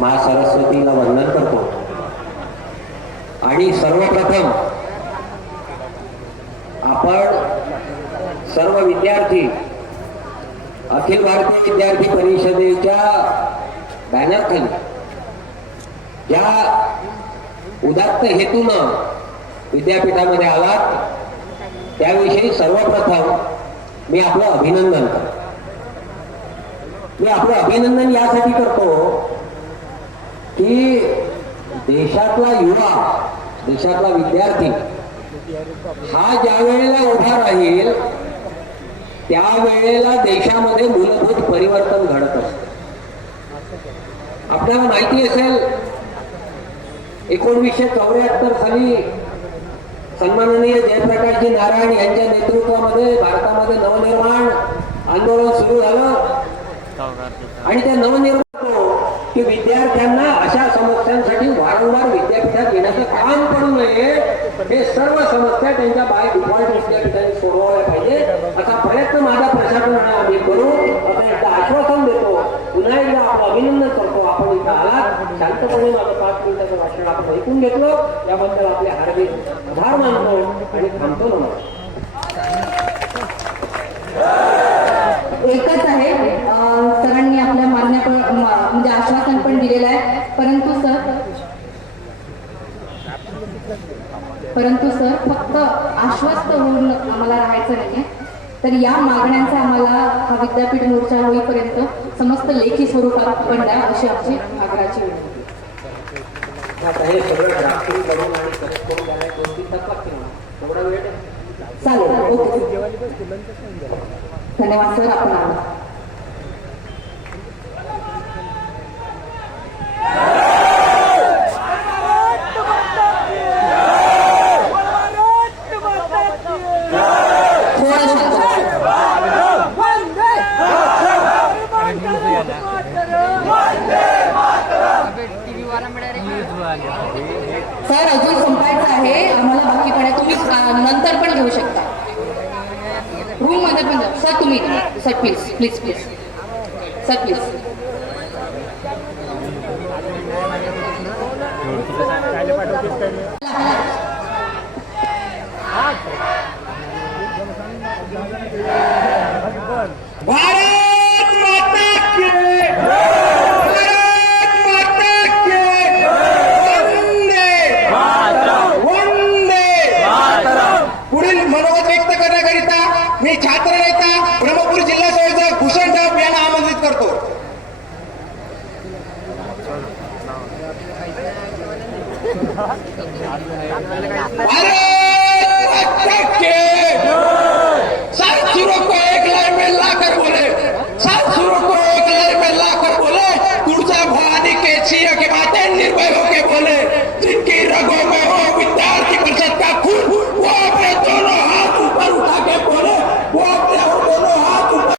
महासरस्वतीला वंदन करतो. आणि सर्वप्रथम आपण सर्व विद्यार्थी अखिल भारतीय विद्यार्थी परिषदेच्या बॅनरखाली ज्या उदात्त हेतून विद्यापीठामध्ये आलात. त्याविषयी सर्वप्रथम मी आपलं अभिनंदन करतो. मी आपलं अभिनंदन यासाठी करतो की देशातला युवा देशातला विद्यार्थी हा ज्या वेळेला उभा राहील त्यावेळेला देशामध्ये मूलभूत परिवर्तन घडत असत. आपल्याला माहिती असेल एकोणवीसशे चौऱ्याहत्तर साली सन्माननीय जयप्रकाशजी नारायण यांच्या नेतृत्वामध्ये भारतामध्ये नवनिर्माण आंदोलन सुरू झालं. आणि त्या नवनिर्माण की विद्यार्थ्यांना अशा समस्यांसाठी वारंवार विद्यापीठात येण्याचं काम पडू नये हे सर्व समस्या त्यांच्या बाय डिफॉल्ट विद्यापीठाने सोडवायला पाहिजे. असा प्रयत्न माझा प्रशासनाने आम्ही करू. असं एकदा आश्वासन पुन्हा एकदा आपण अभिनंदन करतो. आपण इथं आलात. शांतपणे माझं पाच मिनिटाचं भाषण आपण ऐकून घेतलो. याबद्दल आपले हार्दिक आभार मानतो आणि थांबतो नमस्कार. एकच आहे. सरांनी आपल्या मान्य म्हणजे आश्वासन पण दिलेलं आहे. परंतु सर परंतु सर फक्त आश्वस्त होऊन आम्हाला राहायचं नाहीये. तर या मागण्यांचा आम्हाला हा विद्यापीठ मोर्चा होईपर्यंत समस्त लेखी स्वरूपात पण द्या अशी आमची आग्रहाची विनंती. हे सगळं ड्राफ्टिंग करून आणि करून वेळ. चालेल. ओके. धन्यवाद सर. आपण आला. सर अजून संपायचं आहे. आम्हाला बाकी पण आहे. तुम्ही नंतर पण घेऊ शकता. रूममध्ये पण सर तुम्ही sir please please please sir please Bharat माता के भारत माता के वंदे वंदे मनोगत व्यक्त करण्याकरिता मी छात्र नेता ब्रह्मपूर जिल्हा संयोजक भूषण ढाप यांना आमंत्रित करतो. भारत!